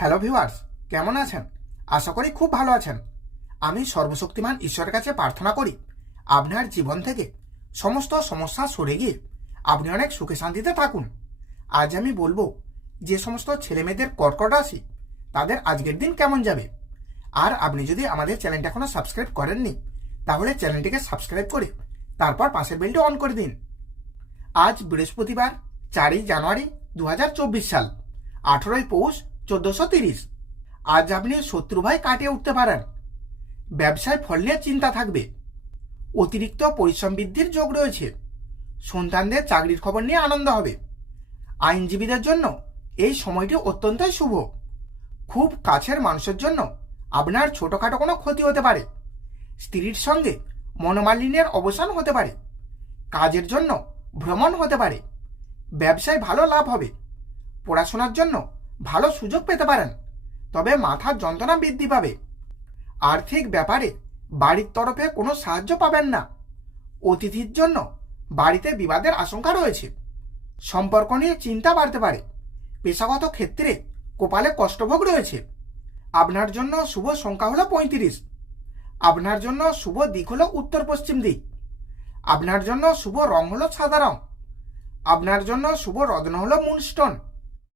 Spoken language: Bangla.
হ্যালো ভিউয়ার্স, কেমন আছেন? আশা করি খুব ভালো আছেন। আমি সর্বশক্তিমান ঈশ্বরের কাছে প্রার্থনা করি, আপনার জীবন থেকে সমস্ত সমস্যা সরে গিয়ে আপনি অনেক সুখে শান্তিতে থাকুন। আজ আমি বলব, যে সমস্ত ছেলেমেয়েদের কর্কট রাশি, তাদের আজকের দিন কেমন যাবে? আর আপনি যদি আমাদের চ্যানেলটা এখনও সাবস্ক্রাইব করেননি, তাহলে চ্যানেলটিকে সাবস্ক্রাইব করে তারপর পাশের বেলটি অন করে দিন। আজ বৃহস্পতিবার, চারই জানুয়ারি দু হাজার চব্বিশ সাল, আঠেরোই পৌষ চোদ্দশো তিরিশ। আজ আপনি শত্রু ভয় কাটিয়ে উঠতে পারেন। ব্যবসায় ফল নিয়ে চিন্তা থাকবে। অতিরিক্ত পরিশ্রম বৃদ্ধির যোগ রয়েছে। সন্তানদের চাকরির খবর নিয়ে আনন্দ হবে। আইনজীবীদের জন্য এই সময়টি অত্যন্তই শুভ। খুব কাছের মানুষের জন্য আপনার ছোটখাটো কোনো ক্ষতি হতে পারে। স্ত্রীর সঙ্গে মনোমালিন্যের অবসান হতে পারে। কাজের জন্য ভ্রমণ হতে পারে। ব্যবসায় ভালো লাভ হবে। পড়াশোনার জন্য ভালো সুযোগ পেতে পারেন। তবে মাথার যন্ত্রণা বৃদ্ধি পাবে। আর্থিক ব্যাপারে বাড়ির তরফে কোনো সাহায্য পাবেন না। অতিথির জন্য বাড়িতে বিবাদের আশঙ্কা রয়েছে। সম্পর্ক নিয়ে চিন্তা বাড়তে পারে। পেশাগত ক্ষেত্রে কপালে কষ্টভোগ রয়েছে। আপনার জন্য শুভ সংখ্যা হলো পঁয়ত্রিশ। আপনার জন্য শুভ দিক হলো উত্তর পশ্চিম দিক। আপনার জন্য শুভ রং হলো সাদা রং। আপনার জন্য শুভ রত্ন হলো মুনস্টোন।